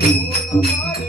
我